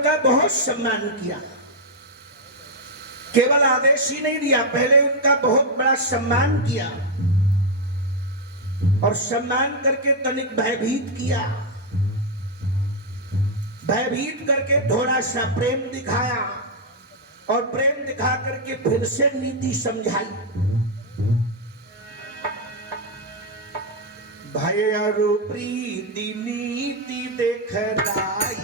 उनका बहुत सम्मान किया। केवल आदेश ही नहीं दिया, पहले उनका बहुत बड़ा सम्मान किया और सम्मान करके तनिक भयभीत किया। भयभीत करके थोड़ा सा प्रेम दिखाया और प्रेम दिखा करके फिर से नीति समझाई। भय और प्रीति नीति देखलाई,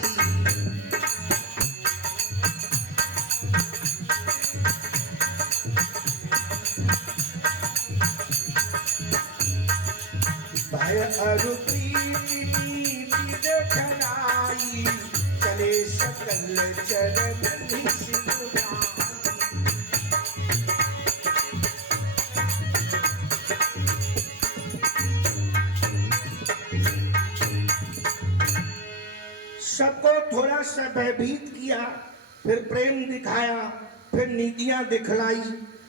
भय और प्रीति नीति देखलाई, चले सकल चरण निसिमुराई। सबको थोड़ा सा भयभीत किया, फिर प्रेम दिखाया, फिर नीतियां दिखलाई।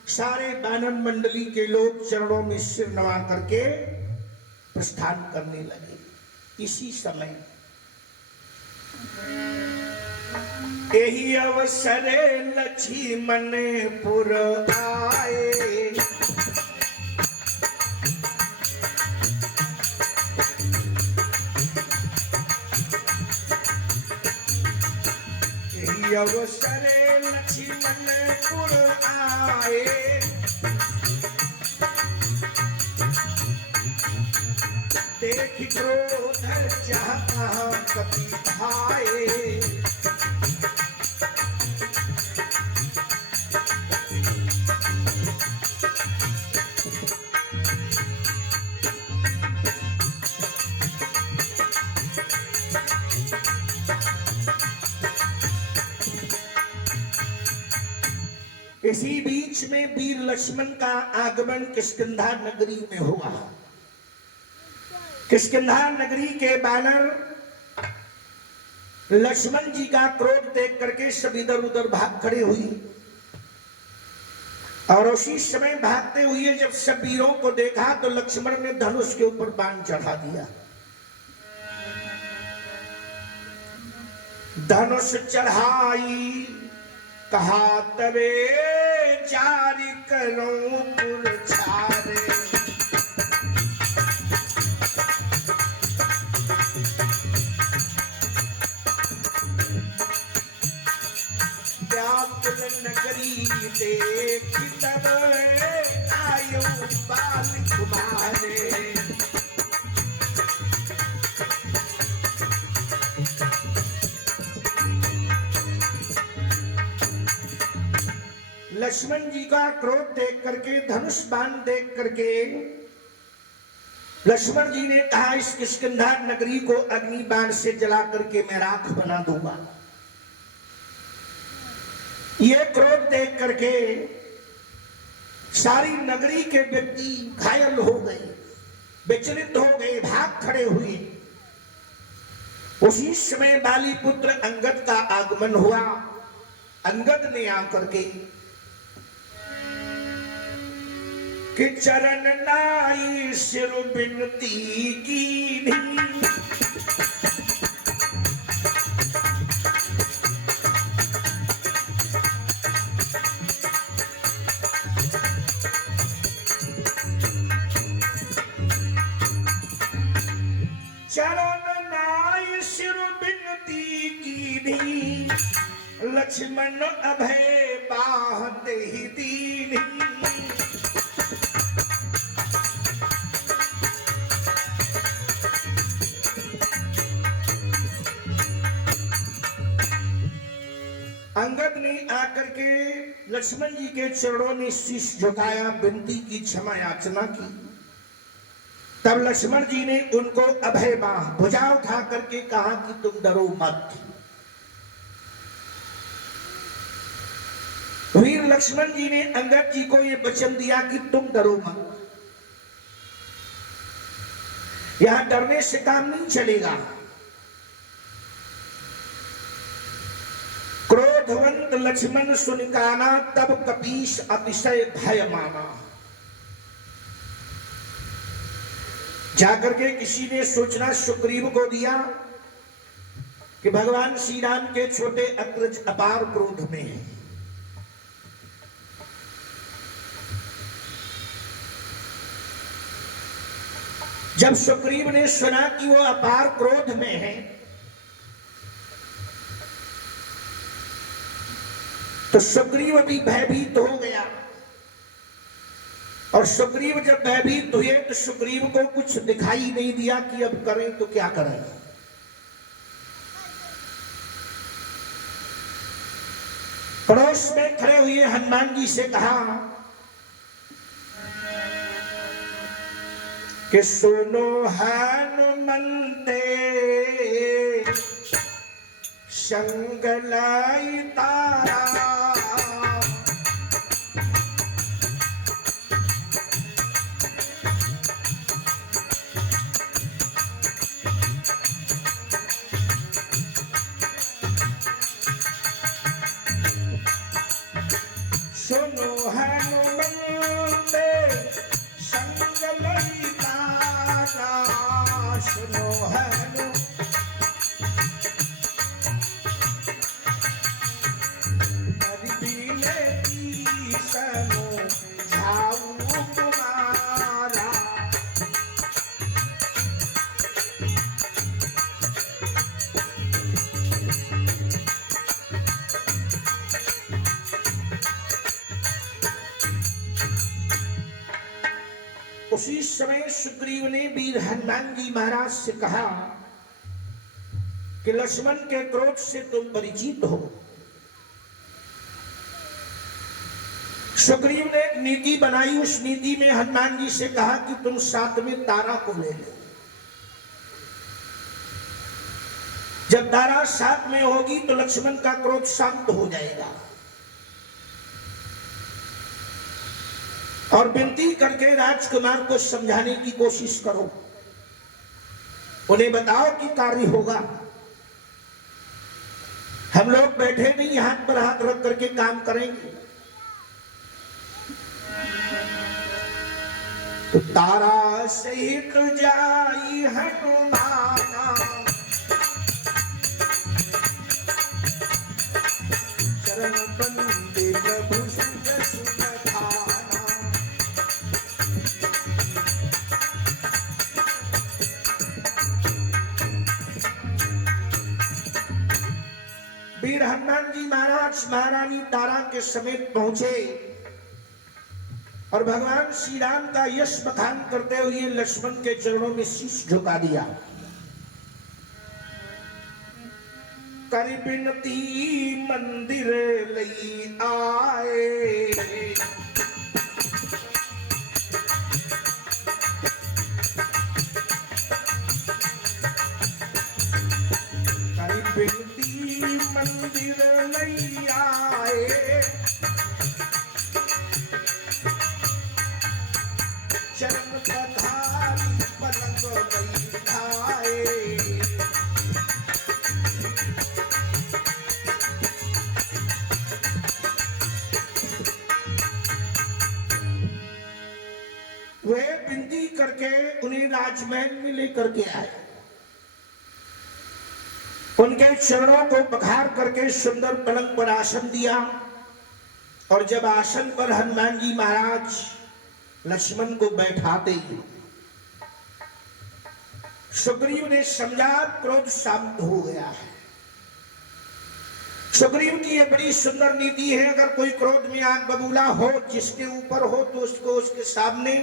सारे वानर मंडली के लोग चरणों में सिर नवा करके प्रस्थान करने लगे। इसी समय यही अवसरे लक्ष्मणपुर आए, यही अवसरे लक्ष्मणपुर आए, देख क्रोध जहाँ कपि भाए, इसी बीच में वीर लक्ष्मण का आगमन किष्किंधा नगरी में हुआ। किष्किंधा नगरी के वानर लक्ष्मण जी का क्रोध देख करके सब इधर उधर भाग खड़े हुई और उसी समय भागते हुए जब सब वीरों को देखा तो लक्ष्मण ने धनुष के ऊपर बाण चढ़ा दिया। धनुष चढ़ाई, कहा तबे जारी करूं पुरछारे, व्याकुल नगरी देख तब आयो बाल कुमारे, लक्ष्मण जी का क्रोध देख करके, धनुष बाण देख करके लक्ष्मण जी ने कहा इस किष्किंधा नगरी को अग्नि बाण से जला करके मैं राख बना दूंगा। ये क्रोध देख करके सारी नगरी के व्यक्ति घायल हो गए, विचलित हो गए, भाग खड़े हुए। उसी समय बाली पुत्र अंगद का आगमन हुआ। अंगद ने आकर के कि चरण नाई सिर बिनती की भी, चरण नाई सिर बिनती की भी, लक्ष्मण अभय बाहते ही दीनी। अंगद ने आकर के लक्ष्मण जी के चरणों में शीश झुकाया, विनती की, क्षमा याचना की। तब लक्ष्मण जी ने उनको अभय बाह, भुजा उठा करके कहा कि तुम डरो मत। वीर लक्ष्मण जी ने अंगद जी को यह वचन दिया कि तुम डरो मत, यहां डरने से काम नहीं चलेगा। क्रोधवंत लक्ष्मण सुनिकाना, तब कपीस अतिशय भय माना। जाकर के किसी ने सूचना सुग्रीव को दिया कि भगवान श्री राम के छोटे अग्रज अपार क्रोध में हैं। जब सुग्रीव ने सुना कि वो अपार क्रोध में है, तो सुग्रीव भी भयभीत हो गया। और सुग्रीव जब भयभीत हुए तो सुग्रीव को कुछ दिखाई नहीं दिया कि अब करें तो क्या करें। पड़ोस में खड़े हुए हनुमान जी से कहा कि सुनो हनुमंते संग लाई तारा, सुनो हनुमंते संग लाई तारा, सुनो हनु उसी समय सुग्रीव ने वीर हनुमान जी महाराज से कहा कि लक्ष्मण के क्रोध से तुम परिचित हो। सुग्रीव ने एक नीति बनाई, उस नीति में हनुमान जी से कहा कि तुम साथ में तारा को ले लो। जब तारा साथ में होगी तो लक्ष्मण का क्रोध शांत हो जाएगा। और विनती करके राजकुमार को समझाने की कोशिश करो, उन्हें बताओ कि कार्य होगा। हम लोग बैठे नहीं हाथ पर हाथ रख करके काम करेंगे। तो तारा सहित जाई हनुमाना, चरण बंदे प्रभु सुन सुनथाना। वीर हनुमान जी महाराज महारानी तारा के समेत पहुंचे और भगवान श्री राम का यश बखान करते हुए लक्ष्मण के चरणों में शीश झुका दिया। कर बिनती मंदिर लई आए, कर बिनती मंदिर लई आए, चरण पधारी पलंग बैठाए। वे विनती करके उन्हें राजमहल में लेकर के आए, उनके चरणों को पखार करके सुंदर पलंग पर आसन दिया। और जब आसन पर हनुमान जी महाराज लक्ष्मण को बैठाते ही सुग्रीव ने समझा क्रोध शांत हो गया है। सुग्रीव की यह बड़ी सुंदर नीति है, अगर कोई क्रोध में आग बबूला हो, जिसके ऊपर हो, तो उसको उसके सामने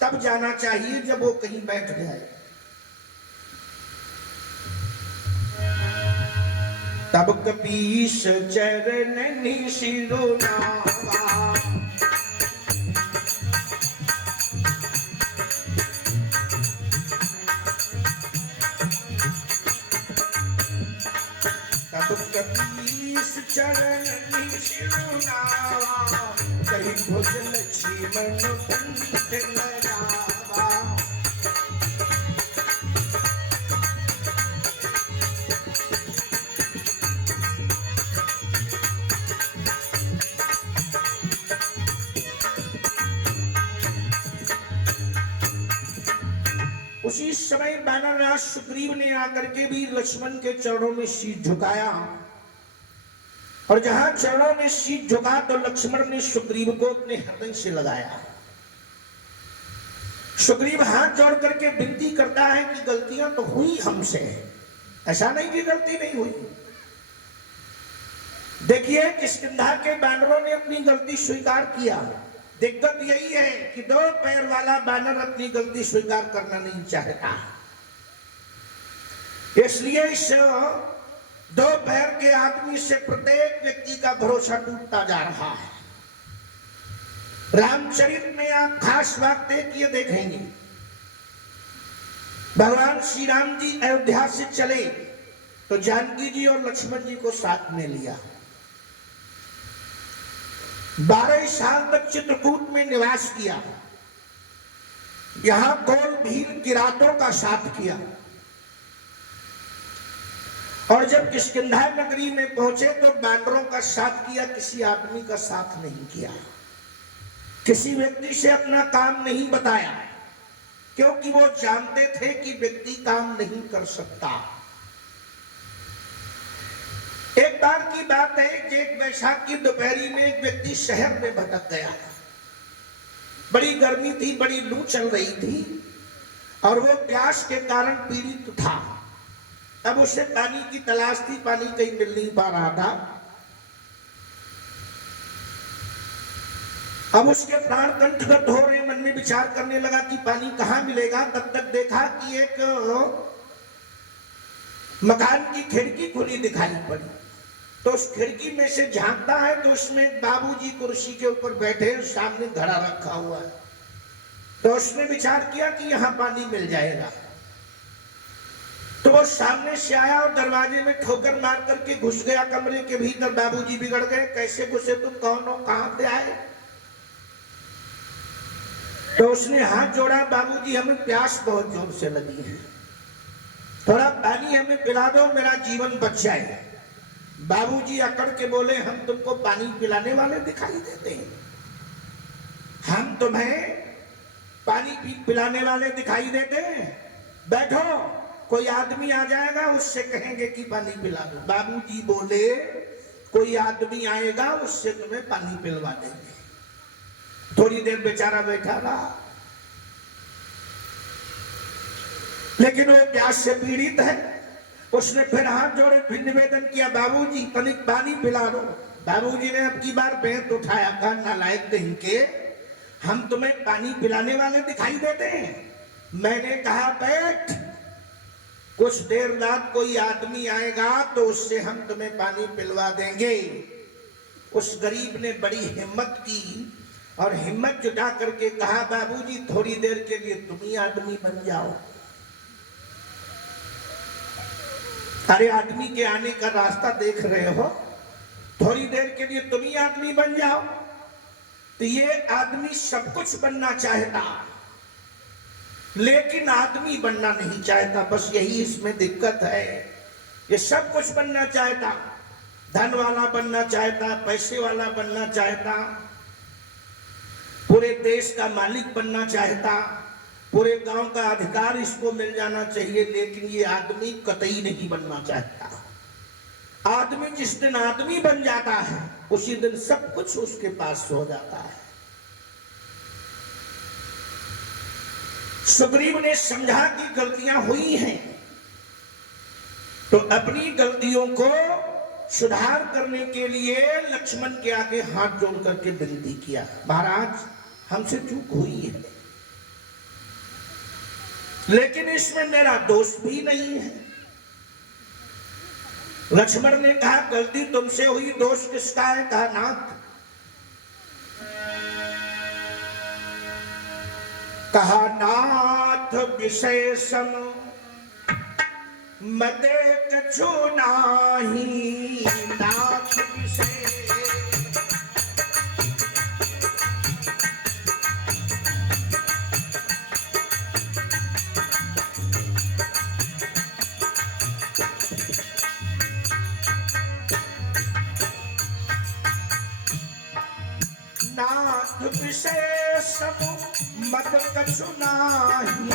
तब जाना चाहिए जब वो कहीं बैठ जाए। तब कपीस चरण सिरोनावा, तब कपीस चरण सिरोनावा, कहीं भुज लक्ष्मण पंथ लगावा। उसी उसी समय वानरराज सुग्रीव ने आकर के भी लक्ष्मण के चरणों में शीश झुकाया, और जहां चरणों में शीश झुका तो लक्ष्मण ने सुग्रीव को अपने हृदय से लगाया। सुग्रीव हाथ जोड़ करके विनती करता है कि गलतियां तो हुई हमसे, ऐसा नहीं कि गलती नहीं हुई। देखिए किष्किंधा के बानरों ने अपनी गलती स्वीकार किया। दिक्कत यही है कि दो पैर वाला बानर अपनी गलती स्वीकार करना नहीं चाहता, इसलिए इस दो पैर के आदमी से प्रत्येक व्यक्ति का भरोसा टूटता जा रहा है। रामचरित में आप खास बात ये देखेंगे, भगवान श्री राम जी अयोध्या से चले तो जानकी जी और लक्ष्मण जी को साथ में लिया। 12 साल तक चित्रकूट में निवास किया, यहां कोल भील किरातों का साथ किया, और जब किष्किंधा नगरी में पहुंचे तो बानरों का साथ किया, किसी आदमी का साथ नहीं किया, किसी व्यक्ति से अपना काम नहीं बताया, क्योंकि वो जानते थे कि व्यक्ति काम नहीं कर सकता। एक बार की बात है, जेठ वैशाख की दोपहरी में एक व्यक्ति शहर में भटक गया। बड़ी गर्मी थी, बड़ी लू चल रही थी, और वो प्यास के कारण पीड़ित था। अब उसे पानी की तलाश थी, पानी कहीं मिल नहीं पा रहा था। अब उसके प्राण कंठगत हो रहे, मन में विचार करने लगा कि पानी कहां मिलेगा। तब तक देखा कि एक मकान की खिड़की खुली दिखाई पड़ी, तो उस खिड़की में से झांकता है तो उसमें बाबूजी कुर्सी के ऊपर बैठे, सामने घड़ा रखा हुआ है। तो उसने विचार किया कि यहां पानी मिल जाएगा, तो वो सामने से आया और दरवाजे में ठोकर मार करके घुस गया कमरे के भीतर। बाबूजी बिगड़ गए, कैसे घुसे तुम, कौन हो, कहां से आए? तो उसने हाथ जोड़ा, बाबूजी हमें प्यास बहुत जोर से लगी है, थोड़ा पानी हमें पिला दो, मेरा जीवन बच जाए। बाबूजी अकड़ के बोले, हम तुमको पानी पिलाने वाले दिखाई देते हैं? हम तुम्हें पानी पिलाने वाले दिखाई देते हैं? बैठो, कोई आदमी आ जाएगा, उससे कहेंगे कि पानी पिला दो। बाबूजी बोले, कोई आदमी आएगा, उससे तुम्हें पानी पिलवा देंगे। थोड़ी देर बेचारा बैठा रहा, लेकिन वो प्यास से पीड़ित है। उसने फिर हाथ जोड़े, फिर निवेदन किया, बाबूजी तनिक पानी पिला दो। बाबूजी ने अब की बार बेंत उठाया, कहा, नालायक कहीं के, हम तुम्हें पानी पिलाने वाले दिखाई देते हैं? मैंने कहा बैठ, कुछ देर बाद कोई आदमी आएगा तो उससे हम तुम्हें पानी पिलवा देंगे। उस गरीब ने बड़ी हिम्मत की और हिम्मत जुटा करके कहा, बाबूजी थोड़ी देर के लिए तुम ही आदमी बन जाओ। अरे आदमी के आने का रास्ता देख रहे हो, थोड़ी देर के लिए तुम ही आदमी बन जाओ। तो ये आदमी सब कुछ बनना चाहता, लेकिन आदमी बनना नहीं चाहता। बस यही इसमें दिक्कत है। ये सब कुछ बनना चाहता, धन वाला बनना चाहता, पैसे वाला बनना चाहता, पूरे देश का मालिक बनना चाहता, पूरे गांव का अधिकार इसको मिल जाना चाहिए, लेकिन ये आदमी कतई नहीं बनना चाहता। आदमी जिस दिन आदमी बन जाता है, उसी दिन सब कुछ उसके पास हो जाता है। सुग्रीव ने समझा कि गलतियां हुई हैं, तो अपनी गलतियों को सुधार करने के लिए लक्ष्मण के आगे हाथ जोड़ करके विनती किया, महाराज हमसे चूक हुई है, लेकिन इसमें मेरा दोष भी नहीं है। लक्ष्मण ने कहा, गलती तुमसे हुई, दोष किसका है? कहा, नाथ। कहा, नाथ विशेषम मदे कछु नाही, नाथ विशेष विशेषम मद कछु नाही,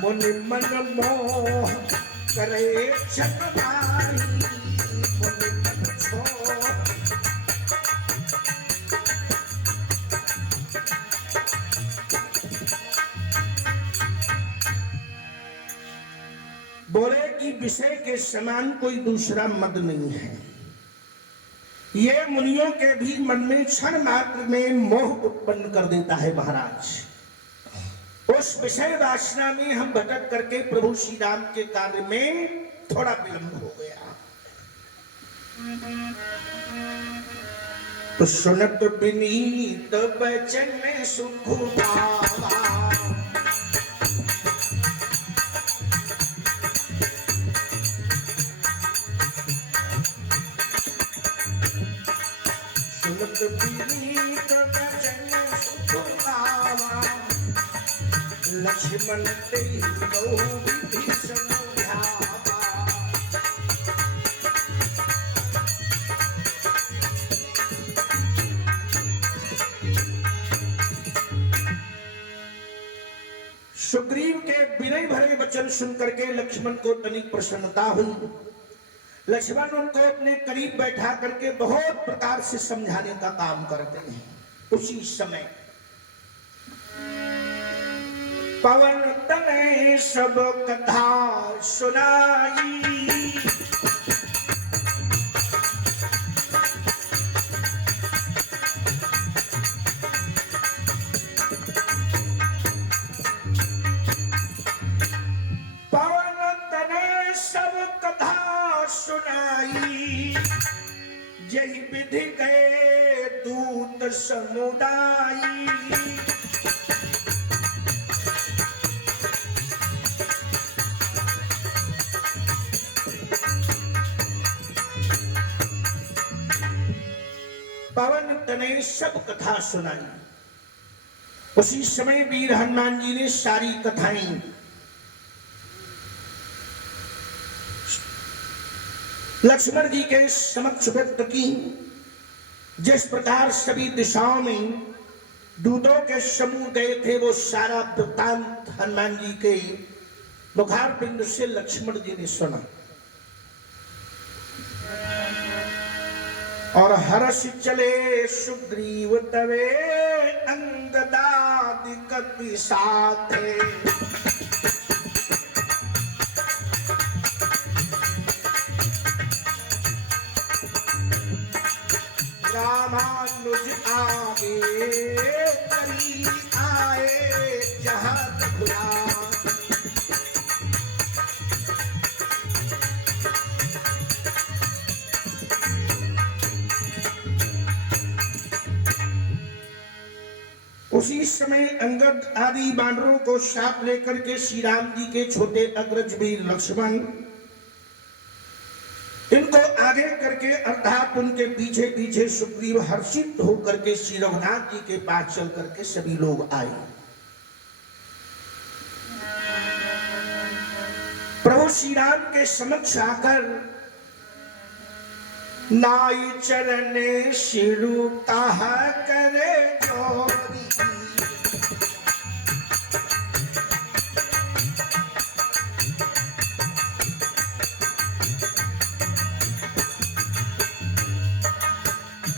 मुनि मन मोह करे छतवारी, मुनि मन छोड़ बोले कि विषय के समान कोई दूसरा मद नहीं है। ये मुनियों के भी मन में क्षण मात्र में मोह उत्पन्न कर देता है महाराज। उस विषय वासना में हम भटक करके प्रभु श्री राम के कार्य में थोड़ा विलंब हो गया। तो सुनत विनीत बचन सुख पावा, सुनत विनीत बचन सुख पावा, लक्ष्मण ते गौ विभीषण ध्यावा। सुग्रीव के विनय भरे वचन सुनकर के लक्ष्मण को तनिक प्रसन्नता हुई। लक्ष्मण उनको अपने करीब बैठा करके बहुत प्रकार से समझाने का काम करते हैं। उसी समय पवन तनय सब कथा सुनाई, पवन तनय सब कथा सुनाई, यही विधि गए दूत समुदाई। पवन तनय सब कथा सुनाई। उसी समय वीर हनुमान जी ने सारी कथाएं लक्ष्मण जी के समक्ष व्यक्त की। जिस प्रकार सभी दिशाओं में दूतों के समूह गए थे वो सारा वृत्तांत हनुमान जी के मुखारबिंद से लक्ष्मण जी ने सुना और हर्ष चले सुग्रीव तवे अंगदादि कपि साथे। रामानुज आगे करी आए जहाँ रघुरा, उसी समय अंगद आदि बानरों को साथ लेकर के श्री राम जी के छोटे अग्रज वीर लक्ष्मण इनको आगे करके अर्थात उनके पीछे पीछे सुग्रीव हर्षित होकर के श्री रघुनाथ जी के पास चल करके सभी लोग आए। प्रभु श्री राम के समक्ष आकर नाई चरणे शिरु कहा करे जोरी,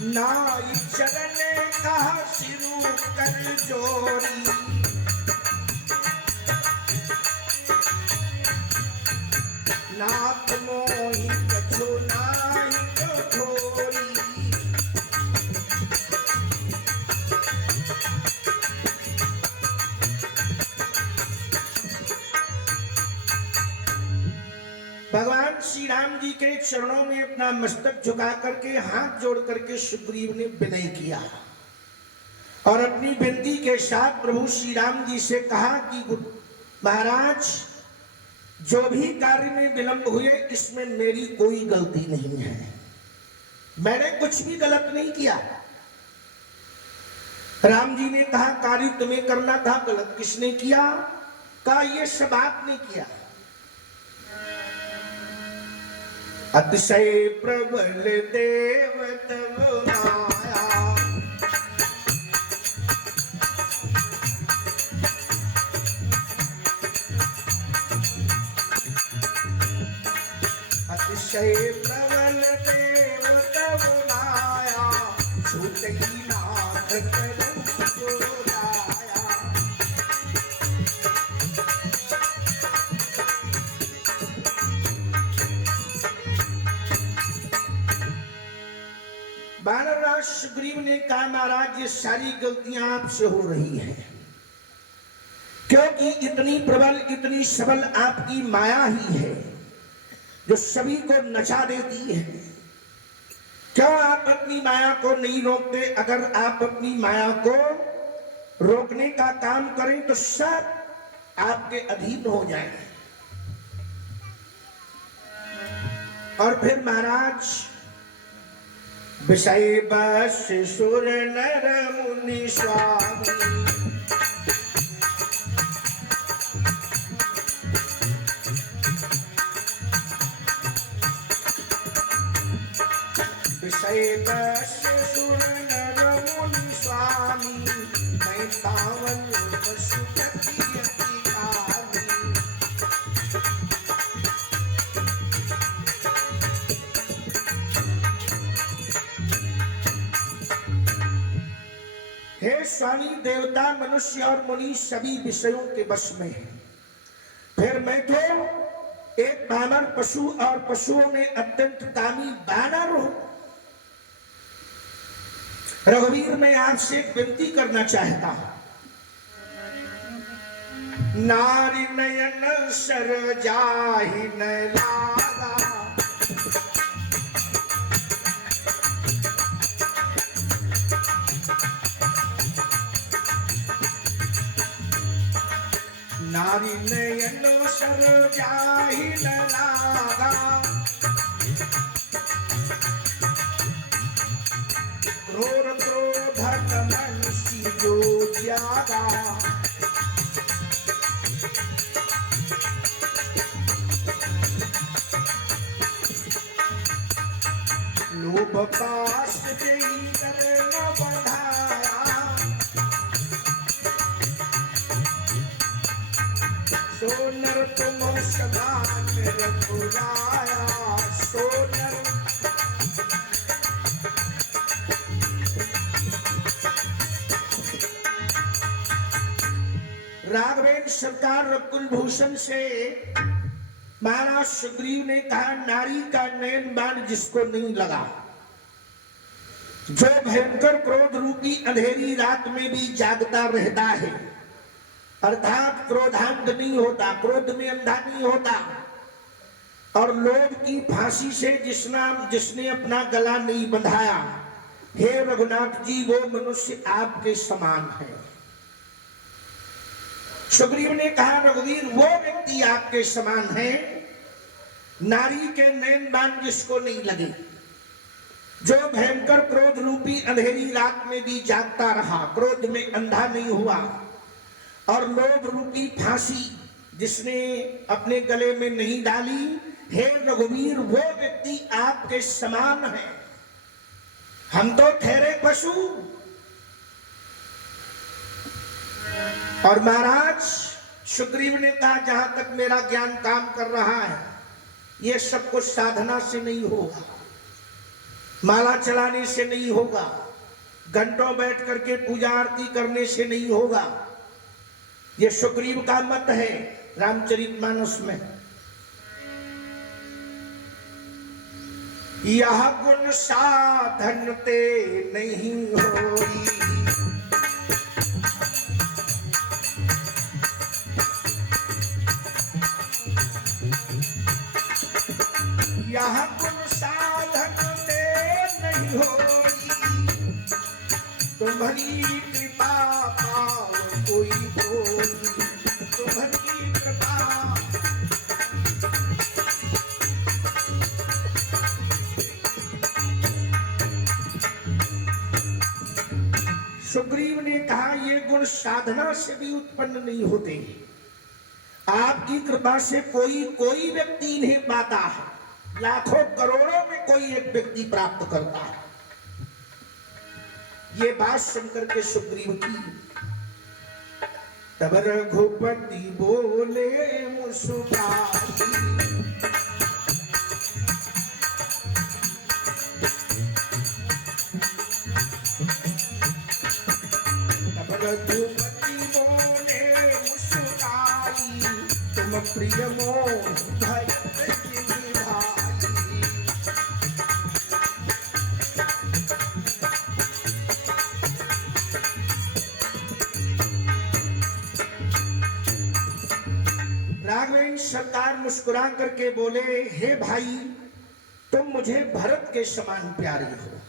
नाई चरणे कहा शिरु कर जोरी, नाथ मोहि कछु नाहि कठोरी। भगवान श्री राम जी के चरणों में अपना मस्तक झुका करके हाथ जोड़ करके सुग्रीव ने विनय किया और अपनी विनती के साथ प्रभु श्री राम जी से कहा कि महाराज जो भी कार्य में विलंब हुए इसमें मेरी कोई गलती नहीं है, मैंने कुछ भी गलत नहीं किया। राम जी ने कहा कार्य तुम्हें करना था, गलत किसने किया? कहा ये सब आपने किया। अतिशय प्रबल देव तब माया, विषय प्रबल देव तब माया छूटई नाथ करूं जो लाया। बानरराज सुग्रीव ने कहा महाराज ये सारी गलतियां आपसे हो रही हैं, क्योंकि इतनी प्रबल इतनी सबल आपकी माया ही है जो सभी को नचा देती है। क्यों आप अपनी माया को नहीं रोकते? अगर आप अपनी माया को रोकने का काम करें तो सब आपके अधीन हो जाएंगे। और फिर महाराज विषय बस सुर नर मुनि स्वामी विषय बस सुर नर मुनि स्वामी मैं पावन पशुपति अति कामी। हे स्वामी, देवता मनुष्य और मुनि सभी विषयों के वश में है, फिर मैं तो एक बानर पशु और पशुओं में अत्यंत कामी बानर हूं। रघुवीर, मैं आपसे एक विनती करना चाहता हूं। नारी नयन सर जाहि न लागा, नारी नयन सर जाहि न लागा, क्रोध क्रोधक मनुष्य जो ज्यादा, लोभ पास देहि कर न बंधाया, सो नर तुम समान रघुराया, सो नर राघवेंद्र सरकार कुलभूषण से महाराज सुग्रीव ने कहा, नारी का नयन बाण जिसको नहीं लगा, जो भयंकर क्रोध रूपी अंधेरी रात में भी जागता रहता है, अर्थात क्रोधांध नहीं होता, क्रोध में अंधा नहीं होता, और लोभ की फांसी से जिसने अपना गला नहीं बंधाया, हे रघुनाथ जी वो मनुष्य आपके समान है। सुग्रीव ने कहा, रघुवीर वो व्यक्ति आपके समान है, नारी के नयन बाण जिसको नहीं लगे, जो भयंकर क्रोध रूपी अंधेरी रात में भी जागता रहा, क्रोध में अंधा नहीं हुआ, और लोभ रूपी फांसी जिसने अपने गले में नहीं डाली, हे रघुवीर वो व्यक्ति आपके समान है। हम तो ठहरे पशु। और महाराज सुग्रीव ने कहा, जहां तक मेरा ज्ञान काम कर रहा है, यह सब कुछ साधना से नहीं होगा, माला चलाने से नहीं होगा, घंटों बैठ करके पूजा आरती करने से नहीं होगा। यह सुग्रीव का मत है रामचरितमानस में। यह गुण साधन ते नहीं होई, यह गुण साधन ते नहीं होई, तुम्हारी कृपा पाओ कोई कोई, तुम्हारी कृपा। सुग्रीव ने कहा, ये गुण साधना से भी उत्पन्न नहीं होते, आपकी कृपा से कोई व्यक्ति नहीं पाता है, लाखों करोड़ों में कोई एक व्यक्ति प्राप्त करता है। ये बात सुनकर के सुग्रीव की, तब रघुपति बोले मुस्कुराई, प्रिय मोह भरत जिनि भाई। राघवेंद्र सरकार मुस्कुरा करके बोले, हे भाई तुम मुझे भरत के समान प्यारे हो।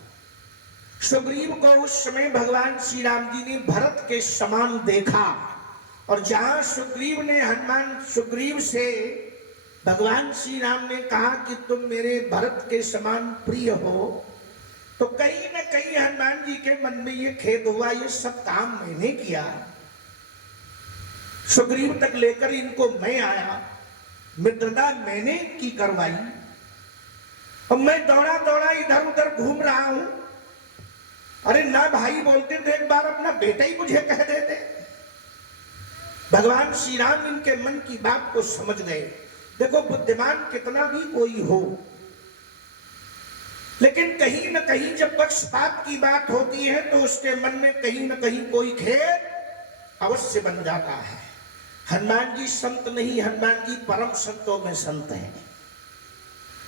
सुग्रीव को उस समय भगवान श्री राम जी ने भरत के समान देखा, और जहां सुग्रीव से भगवान श्री राम ने कहा कि तुम मेरे भरत के समान प्रिय हो, तो कहीं न कहीं हनुमान जी के मन में ये खेद हुआ, ये सब काम मैंने किया, सुग्रीव तक लेकर इनको मैं आया, मित्रता मैंने की करवाई, और मैं दौड़ा दौड़ा इधर उधर घूम रहा हूं। अरे ना भाई बोलते तो एक बार अपना बेटा ही मुझे कह देते। भगवान श्री राम इनके मन की बात को समझ गए। देखो बुद्धिमान कितना भी कोई हो, लेकिन कहीं न कहीं जब पक्षपात की बात होती है तो उसके मन में कहीं न कहीं कोई खेद अवश्य बन जाता है। हनुमान जी संत नहीं, हनुमान जी परम संतों में संत हैं।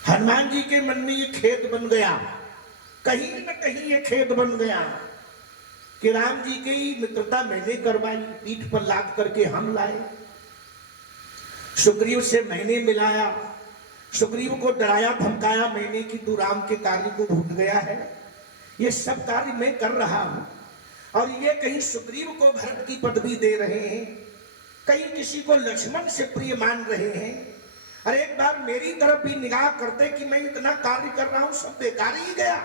हनुमान जी के मन में ये खेद बन गया, कहीं न कहीं ये खेद बन गया कि राम जी की मित्रता मैंने करवाई, पीठ पर लाद करके हम लाए, सुग्रीव से मैंने मिलाया, सुग्रीव को डराया धमकाया मैंने कि तू राम के कार्य को भूल गया है। ये सब कार्य मैं कर रहा हूं, और ये कहीं सुग्रीव को भरत की पदवी दे रहे हैं, कहीं किसी को लक्ष्मण से प्रिय मान रहे हैं। अरे एक बार मेरी तरफ भी निगाह करते कि मैं इतना कार्य कर रहा हूं, सब बेकार ही गया।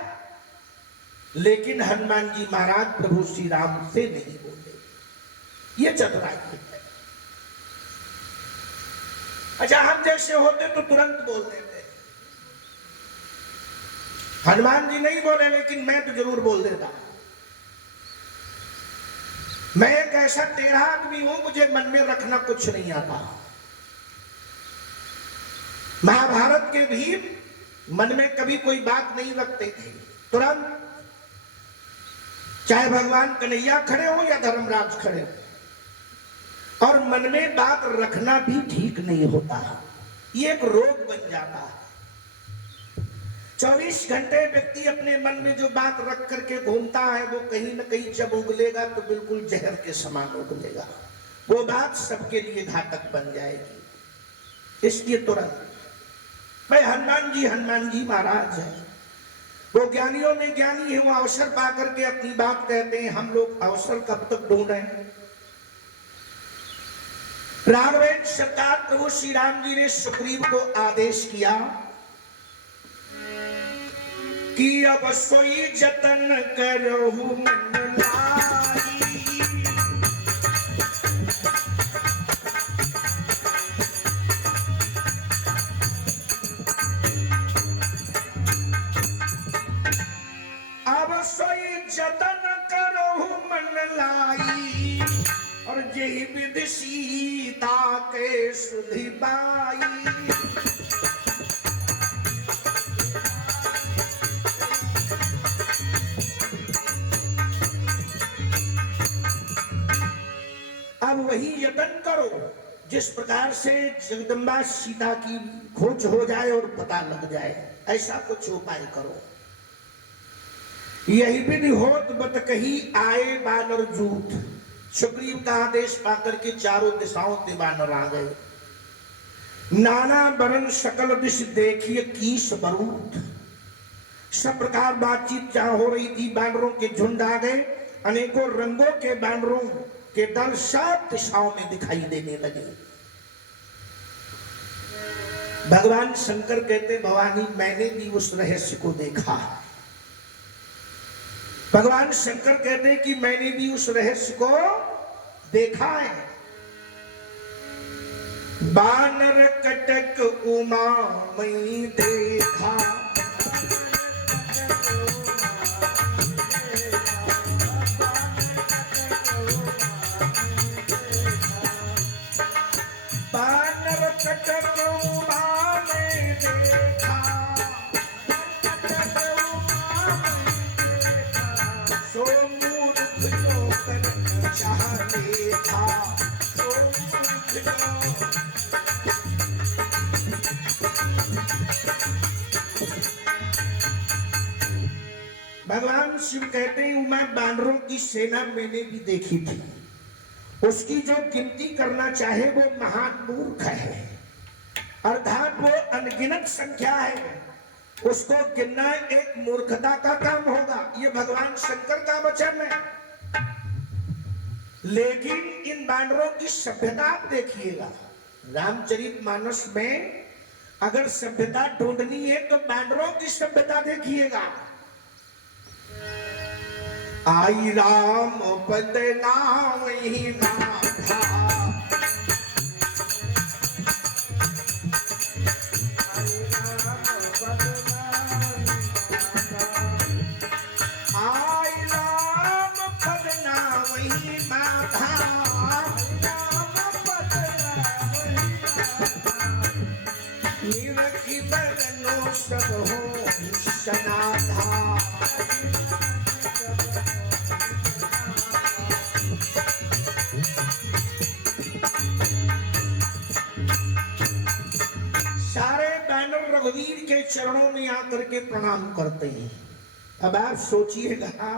लेकिन हनुमान जी महाराज प्रभु श्री राम से नहीं बोले, ये चतुराई है। अच्छा हम जैसे होते तो तुरंत बोल देते, हनुमान जी नहीं बोले, लेकिन मैं तो जरूर बोल देता। मैं एक ऐसा टेढ़ा आदमी हूं, मुझे मन में रखना कुछ नहीं आता। महाभारत के भीम मन में कभी कोई बात नहीं रखते थे, तुरंत चाहे भगवान कन्हैया खड़े हो या धर्मराज खड़े हो, और मन में बात रखना भी ठीक नहीं होता, ये एक रोग बन जाता है। 24 घंटे व्यक्ति अपने मन में जो बात रख करके घूमता है, वो कहीं न कहीं जब उगलेगा तो बिल्कुल जहर के समान उगलेगा, वो बात सबके लिए घातक बन जाएगी। इसलिए तुरंत भाई हनुमान जी महाराज है, वो ज्ञानियों में ज्ञानी है, वो अवसर पा करके अपनी बात कहते हैं। हम लोग अवसर कब तक ढूंढे? राघवेंद्र सरकार प्रभु श्री राम जी ने सुग्रीव को आदेश किया कि अब सोई जतन करहु मन लाई। अब सोई जतन करहु मन लाई, और जेहि विधि सीता के सुधि पाई। अब वही यत्न करो जिस प्रकार से जगदम्बा सीता की खोज हो जाए और पता लग जाए, ऐसा कुछ उपाय करो। यही विधि होत बत कही आए बानर जूथ। सुग्रीव का आदेश पाकर के चारों दिशाओं से बानर आ गए। नाना बरन सकल दिश देखिए कीस बरूथ। सब प्रकार बातचीत जहां हो रही थी, बानरों के झुंड आ गए, अनेकों रंगों के बानरों के दल सब दिशाओं में दिखाई देने लगे। भगवान शंकर कहते, भवानी मैंने भी उस रहस्य को देखा। भगवान शंकर कहते कि मैंने भी उस रहस्य को देखा है। बानर कटक उमा मई देखा, बानर कटक उमा में देखा, सो मूर्ख जो कर चाहते था, सो मूर्ख जो भगवान शिव कहते हैं मैं बानरों की सेना मैंने भी देखी थी, उसकी जो गिनती करना चाहे वो महान मूर्ख है, अर्थात वो अनगिनत संख्या है, उसको गिनना एक मूर्खता का काम होगा। ये भगवान शंकर का वचन है। लेकिन इन बानरों की सभ्यता आप देखिएगा, रामचरितमानस में अगर सभ्यता ढूंढनी है तो बानरों की सभ्यता देखिएगा। आई राम पद नाम ही नाथा, आई राम पद नाम ही नाथा, निरखी बरनो सब हो सनाथा। सारे बैनर रघुवीर के चरणों में आकर के प्रणाम करते हैं। अब आप सोचिएगा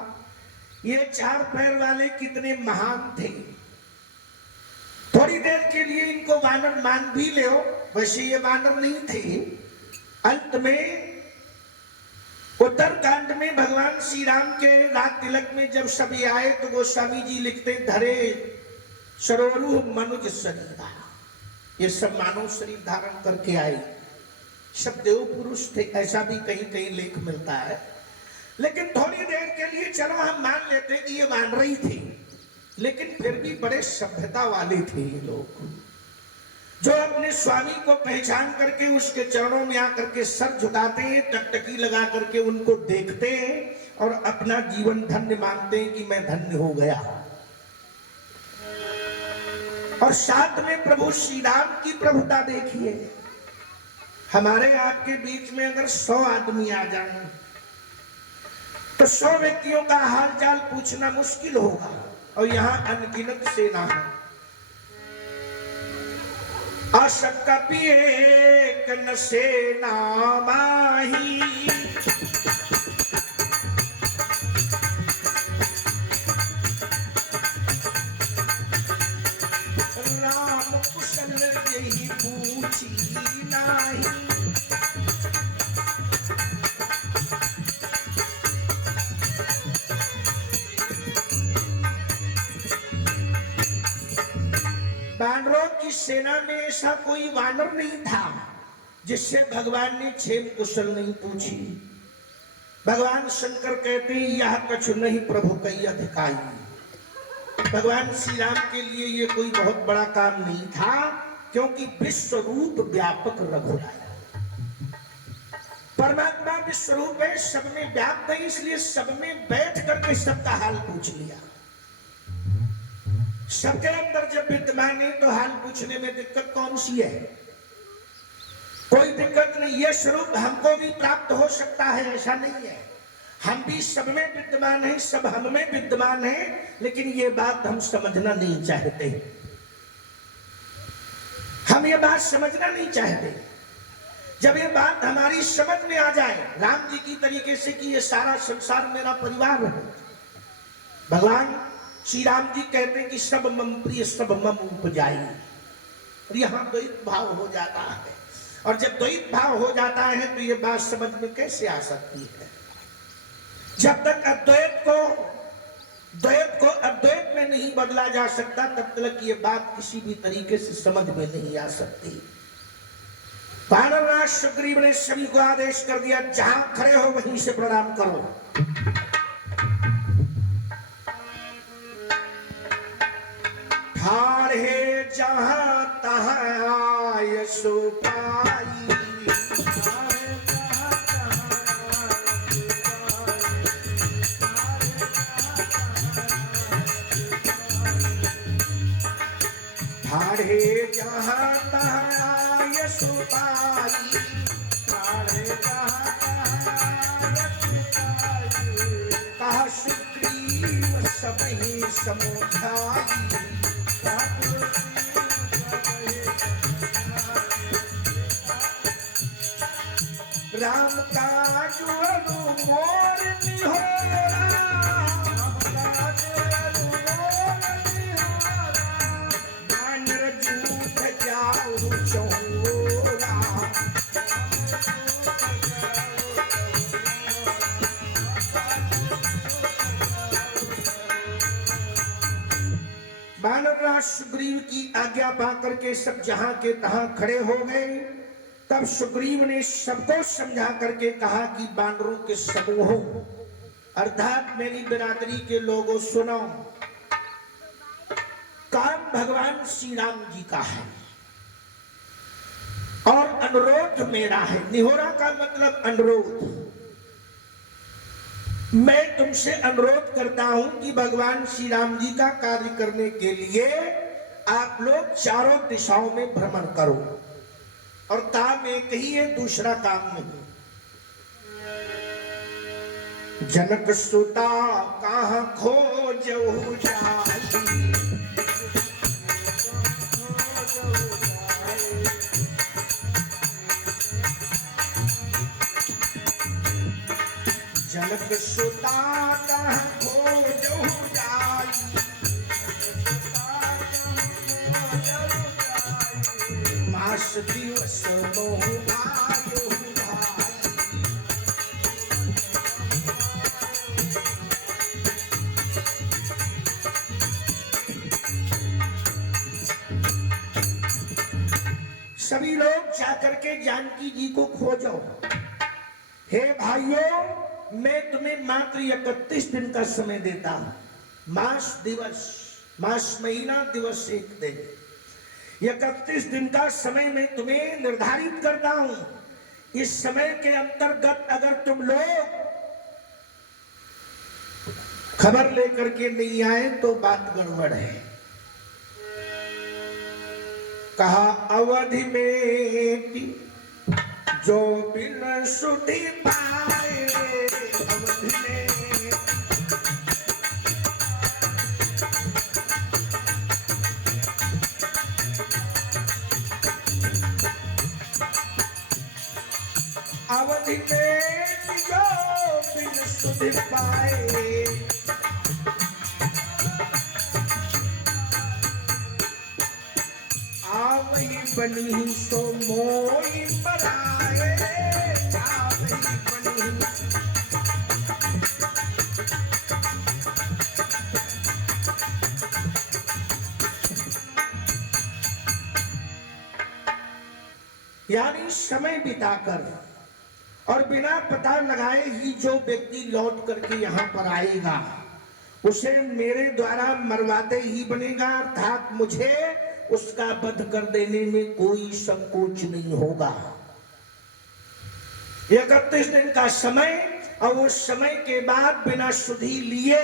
ये चार पैर वाले कितने महान थे। थोड़ी देर के लिए इनको वानर मान भी ले, वैसे ये वानर नहीं थे। अंत में उत्तरकांड में भगवान श्री राम के रात तिलक में जब सभी आए तो गोस्वामी जी लिखते धरे सरोरु मनुज शरीरा, ये सब मानव शरीर धारण करके आए, सब देव पुरुष थे, ऐसा भी कहीं कहीं लेख मिलता है। लेकिन थोड़ी देर के लिए चलो हम मान लेते कि ये वानर ही थे, लेकिन फिर भी बड़े सभ्यता वाले थे ये लोग, जो अपने स्वामी को पहचान करके उसके चरणों में आकर के सर झुकाते हैं, टकटकी लगा करके उनको देखते हैं और अपना जीवन धन्य मानते हैं कि मैं धन्य हो गया। और साथ में प्रभु श्री राम की प्रभुता देखिए। हमारे आपके बीच में अगर 100 आदमी आ जाए तो 100 व्यक्तियों का हालचाल पूछना मुश्किल होगा, और यहाँ अनगिनत सेना है। अशक पिए कन सेना माही, राम कुशल यही पूछी नाही। वानरों की सेना में ऐसा कोई वानर नहीं था जिससे भगवान ने क्षेम कुशल नहीं पूछी। भगवान शंकर कहते हैं यह कछु नहीं प्रभु कई अधिकारी। भगवान श्री राम के लिए ये कोई बहुत बड़ा काम नहीं था, क्योंकि विश्व रूप व्यापक रघुराय, परमात्मा विश्व रूप है, सब में व्याप्त है, इसलिए सब में बैठ करके सबका हाल पूछ लिया। सबके अंदर जब विद्यमान है तो हाल पूछने में दिक्कत कौन सी है? कोई दिक्कत नहीं। ये स्वरूप हमको भी प्राप्त हो सकता है, ऐसा नहीं है। हम भी सब में विद्यमान है, सब हम में विद्यमान है, लेकिन ये बात हम समझना नहीं चाहते। हम ये बात समझना नहीं चाहते। जब ये बात हमारी समझ में आ जाए राम जी की तरीके से कि ये सारा संसार मेरा परिवार है, भगवान श्री राम जी कहते हैं कि सब मम प्रिय सब मम उपजाई, और यहाँ द्वैत भाव हो जाता है। और जब द्वैत भाव हो जाता है तो ये बात समझ में कैसे आ सकती है? जब तक अद्वैत को अद्वैत में नहीं बदला जा सकता तब तक ये बात किसी भी तरीके से समझ में नहीं आ सकती। वानरराज सुग्रीव ने सभी को आदेश कर दिया, जहां खड़े हो वहीं से प्रणाम करो। ठाढ़े जहां तहां आय सो पाई, ठाढ़े जहां तहां आय सो पाई, ठाढ़े जहां तहां आय सो पाई, कहा सुग्रीव सबहि समुझाई। राम काज मोर निहोरा, बानर जूथ जाऊ चौरा। बानरराज सुग्रीव की आज्ञा पाकर के सब जहां के तहां खड़े हो गए। तब सुग्रीव ने सबको समझा करके कहा कि बानरों के समूहों अर्थात मेरी बिरादरी के लोगों सुनो, काम भगवान श्री राम जी का है और अनुरोध मेरा है। निहोरा का मतलब अनुरोध। मैं तुमसे अनुरोध करता हूं कि भगवान श्री राम जी का कार्य करने के लिए आप लोग चारों दिशाओं में भ्रमण करो, और काम एक ही है, दूसरा काम नहीं। जनक सुता कहाँ खोजहु जाई, जनक सुता कहाँ खोजहु जाई, मास दिवस मोहु आयो भाई। सभी लोग जाकर के जानकी जी को खोजो। हे भाइयों, मैं तुम्हें मात्र 31 दिन का समय देता हूं। मास दिवस, मास महीना, दिवस एक दिन, 31 दिन का समय मैं तुम्हें निर्धारित करता हूं। इस समय के अंतर्गत अगर तुम लोग खबर लेकर के नहीं आए तो बात गड़बड़ है। कहा अवधि में जो बिन सुधि पाए, अवधि में अवधि में जो बिन सुधि पाए, आवई बनी सो मोई पराए, आवई बनी। यानी समय बिताकर और बिना पता लगाए ही जो व्यक्ति लौट करके यहाँ पर आएगा उसे मेरे द्वारा मरवाते ही बनेगा, अर्थात मुझे उसका वध कर देने में कोई संकोच नहीं होगा। 31 दिन का समय, और उस समय के बाद बिना सुधि लिए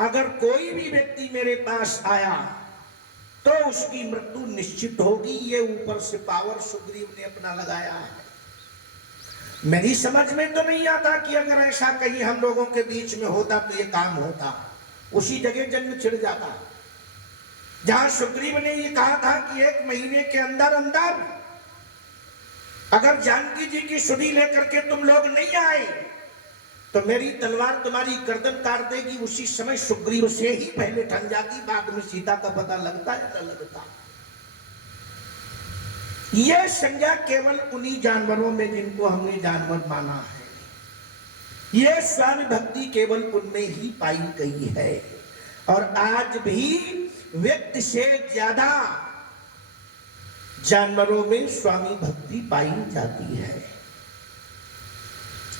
अगर कोई भी व्यक्ति मेरे पास आया तो उसकी मृत्यु निश्चित होगी। ये ऊपर से पावर सुग्रीव ने अपना लगाया है। मेरी समझ में तो नहीं आता कि अगर ऐसा कहीं हम लोगों के बीच में होता तो ये काम होता, उसी जगह जन्म छिड़ जाता। जहां सुग्रीव ने ये कहा था कि 1 महीने के अंदर अंदर अगर जानकी जी की सुधि लेकर के तुम लोग नहीं आए तो मेरी तलवार तुम्हारी गर्दन काट देगी, उसी समय सुग्रीव से ही पहले ठन जाती। बाद में सीता का पता लगता है न लगता। यह संज्ञा केवल उन्हीं जानवरों में जिनको हमने जानवर माना है। यह स्वामी भक्ति केवल उनमें ही पाई गई है, और आज भी व्यक्ति से ज्यादा जानवरों में स्वामी भक्ति पाई जाती है।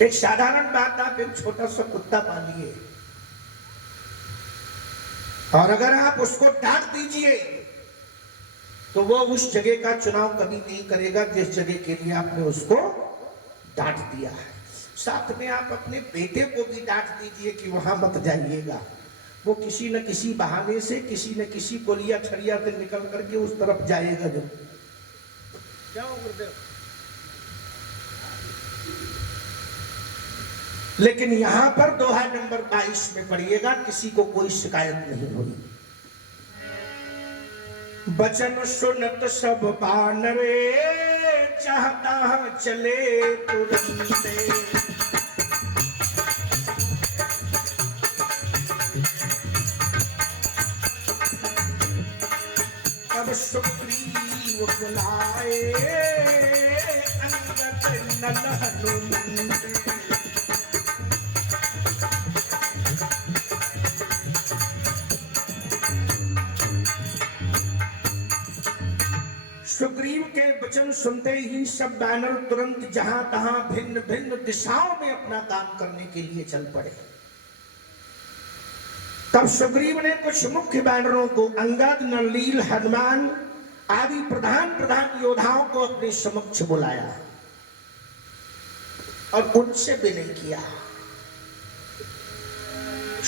एक साधारण बात, आप एक छोटा सा कुत्ता पालिए और अगर आप उसको डांट दीजिए तो वो उस जगह का चुनाव कभी नहीं करेगा जिस जगह के लिए आपने उसको डांट दिया है। साथ में आप अपने बेटे को भी डांट दीजिए कि वहां मत जाइएगा, वो किसी न किसी बहाने से किसी न किसी गोलियां छड़िया से निकल करके उस तरफ जाएगा। जो लेकिन यहां पर दोहा नंबर 22 में पढ़िएगा, किसी को कोई शिकायत नहीं हुई। बचन सुनत सब बानरे, चाहता चले तुरंते। अब सुग्रीव बुलाए अंगद नल हनुमंते। सुग्रीव के वचन सुनते ही सब बैनर तुरंत जहां तहां भिन्न भिन्न दिशाओं में अपना काम करने के लिए चल पड़े। तब सुग्रीव ने कुछ मुख्य बैनरों को अंगद, नलील, हनुमान आदि प्रधान प्रधान योद्धाओं को अपने समक्ष बुलाया और उनसे विनय किया,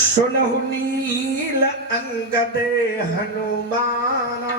सुनहु नील अंगद हनुमाना